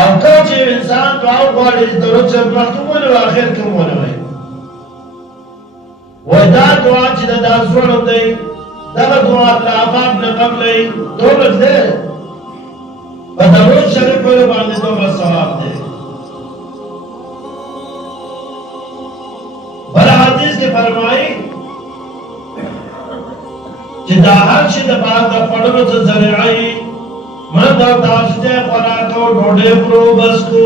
او کله چې انسان دعا وغواړي درود شریف مخکې ونه او اخر کې ونه وایي ودا دعا چې دا زوړ دی دغه دعا الله پاک نه قبلې دومره ده په درود شریف باندې دومره ثواب دی بل حدیث کې فرمایي چې دا هر شي د پاک د پړلو څخه ذریعه من دا تاسو ته خوراکو ډوډۍ پرو بس کو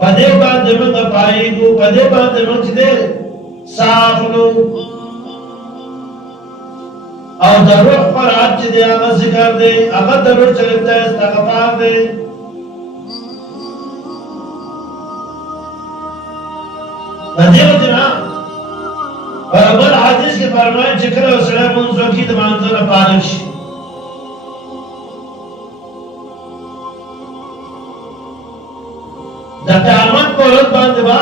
پدې باندې موږ پایګو پدې باندې موږ دې صافلو او د روح پر اچ دې هغه ذکر دې هغه د روح چلته استغفار دې پدې وجنا بل حدیث کې فرمایي چې کله سره مونږ کې د باندې نه پالش د قیامت په ورځ باندې با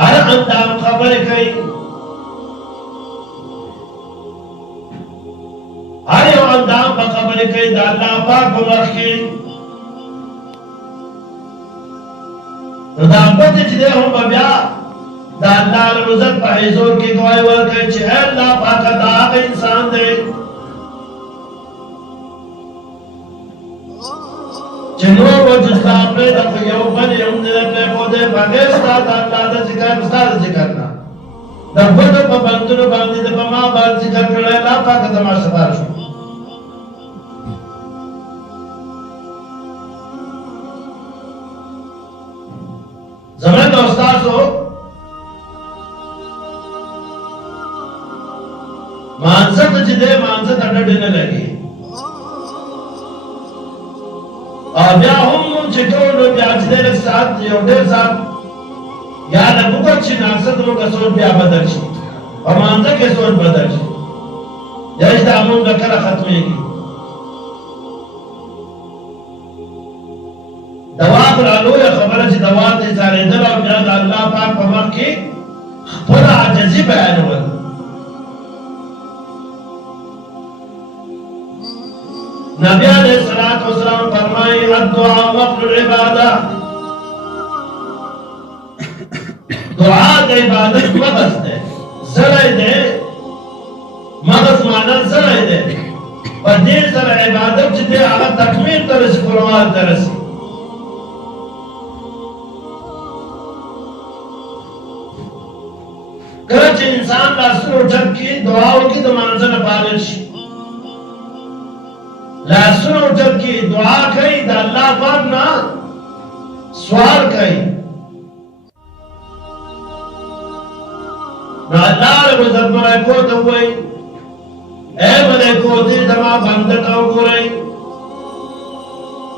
هر اندام خبرې کوي هر یو اندام په خبرې کوي د الله پاک په مخ کې دا پته چې هم بیا دا الله عزت په حضور کې گواہی ورکړي چې الله پاک دا انسان دی چې نو وجه خپل د یو باندې هم نه په خوده باندې ستاسو الله د ذکر ستاسو ذکر نه د خپل په باندې باندې د ما باندې ذکر کړل الله پاک د ما سپار شو زموږ استادو مانزه ته چې دې مانزه ته ډډه نه لګي او بیا هم چې ټول بیا چې دې سات یو ډېر سات یا نه وګور چې ناسه ته وګورئ بیا بدل شي او مانزه کې څون بدل شي دا چې امون د کله ختمېږي دوا پر لوی خبره چې دوا ته ځارېدل او بیا د الله پاک په مخ کې خپل عاجزي بیانول نبی علیہ الصلوۃ والسلام فرمائے الدعاء وقت العبادہ دعا د عبادت مغز ده زړه ده مغز معنا زړه ده په دې سره عبادت چې ده هغه تکمیل تر رسې کولو تر رسې کله چې انسان لاسونو ټک کې دعا وکړي د مانځه نه پالل شي لاسونو ټک کې دعا کوي د الله پاک نه سوال کوي نو الله رب عزت ملائکو ته وایي اے ملائکو دې زما بنده ته وګورئ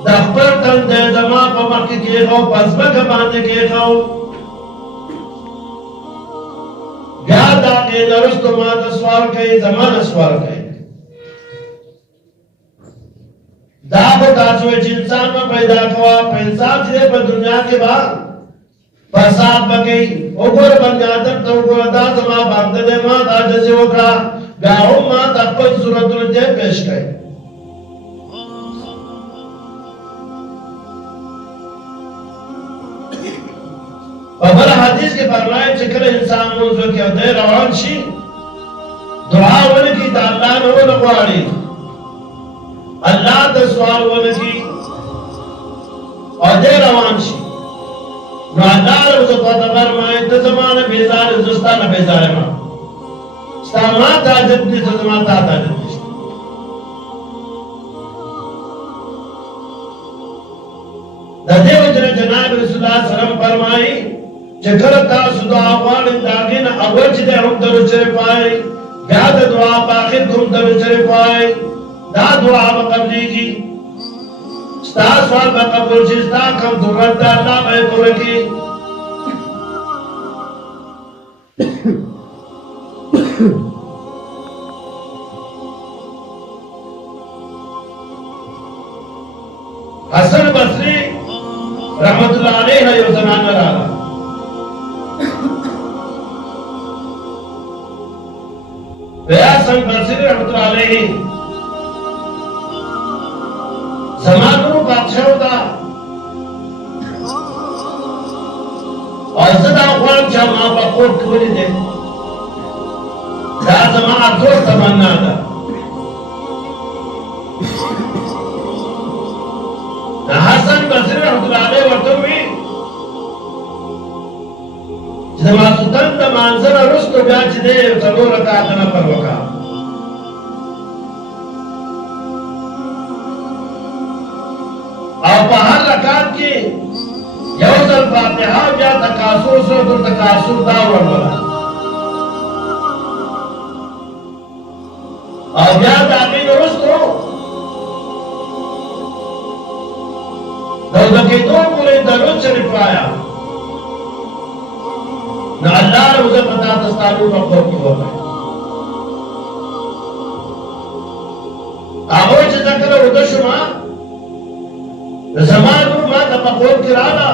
د خپل تندې زما په مخ کې کېښو په ځمکه باندې کېښو بیا دا کې درستو ما ته سوال کوي زما نه سوال کوي دا به تاسو چې انسان په پیدا کوا په انسان چې په دنیا کې با فساد بګي وګور باندې عادت ته وګور دا زما باندې ما دا چې وکړه دا هم ما خپل صورتونه ته پېښ کړي په بل حدیث کې فرمایي چې کله انسان موضوع کې او د روان شي دعا ولکې دا الله نه ولغواړي الله ته سوال ولکې او د روان شي نو الله رب عزت فرمایي ته زمانه بیزار زستانه بیزار ما ستما تاجت دې زما ته تاجت د دې وجه جناب رسول الله صلی الله علیه وسلم فرمایي چې کله تاسو دعا غواړئ داګه نه اول چې هم درود شریف وایي بیا د دعا په اخر کوم درود شریف وایي دا دعا به قبلېږي ستا سوال به قبول شي ستا کوم ضرورت ده الله به پوره کړي حسن بصری رحمت الله علیه یو زمانه راغله حسن بصری رحمت الله علیه زمانو بادشاہ دا چا ما په خوب کې ولیدې دا زما ارزو تمنا ده حسن بصري رحمة الله عليه ورته وی چې د ماسوتن د مانځه نه وروسته بیا چې دی یو څلور رکعاته نفل وکړه او په هر رکعت کې یو ځل فاتحه بیا تکاثر سورۃ التکاثر دا ولوله او بیا د هغې نه وروسته د وضو کېدو پورې درود شریف وایه نو الله رب عزت پتا ته ستا لور په خوب کې وکړه هغوی چې زه کله ویده شومه زما لور ما ته په خوب کې راغله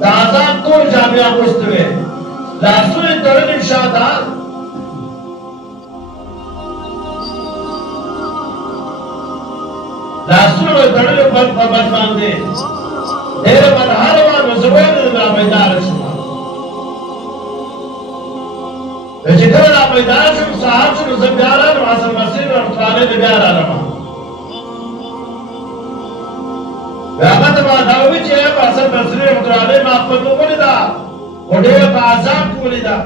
د عذاب ټول جامې اغوستې وې لاسونه یې تړلي شاته لاسونه یې تړلي په بد باندې ډېره بدحاله وه نو زه ویل راپیداره شومه چې کله راپیداره شوم سهار شو نو زه بیا رالم حسن بصري رحمة الله علیه ته بیا رالم هغه ته ما دا وویل چې حسن بصري رحمة الله علیه ما خپل نوم ولیده خو ډېره په عذاب کې ولیده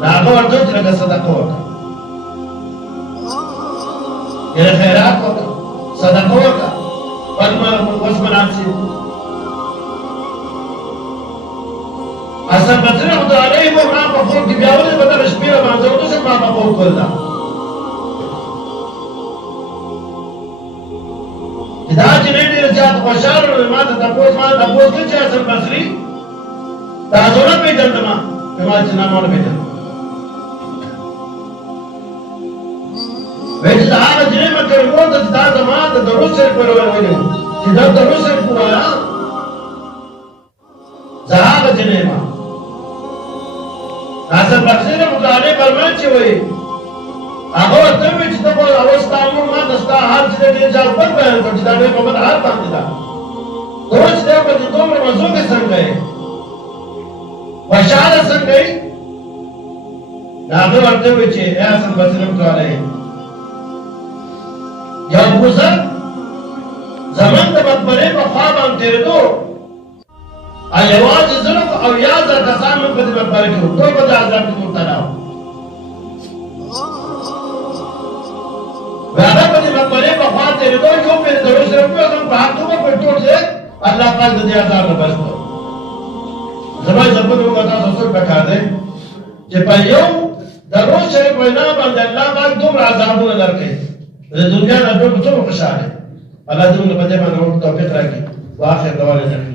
نو هغه ورته وویل چې لږه صدقه وکړه یعنې خیرات وکړه صدقه وکړه اوس مناسب حسن بصري رحمة الله علیه ما په خوب کې بیا ولید به دغه شپې لمانځه ونشم ما په خوب کړله چې دا جنۍ ډېر زیات خوشحاله وه ما ته تپوس کړه چې حسن بصري تاسو نه پېژندم ما چې نه ما نه پېژندم وایي چې د هغه جنۍ مې کړې مور ته چې دا زما د درود شریف ویلی وو چې دا درود شریف ووایه زه هغه جنۍ یم حسن بصري رحمة الله علیه فرمایي چې وایي هغه ورته وویل چې ته خو اوس ستا مور ما ته ستا حال چې دی ډېر زیات بد بیان کړ چې دا ډېر په بد حال باندې ده ته اوس دی په دې دومره مزو کې څنګه یې خوشحاله څنګه یې نو هغه ورته وویل چې ای حسن بصري رحمة الله علیه یو بزرګ زمن د مقبرې په خوا باندې تېرېدو یوازې زه او یا زره کسان موږ په دې مقبره کې وو ټول به د عذاب کې مبتلا وو هغه په دې مقبرې په خوا تېرېدو یو پرې درود شریف وویل زموږ په حق توګه پرې ټول دی الله پاک د دې عذاب نه بچ کړو زما عزتمن وروڼو تاسو څوک پکار دی چې په یو درود شریف وینا باندې الله پاک دومره عذابونه درکوي د دنیا نه ټول څومره خوشحاله الله دې موږ په دې باندې توفیق راکړي واخر دعوانا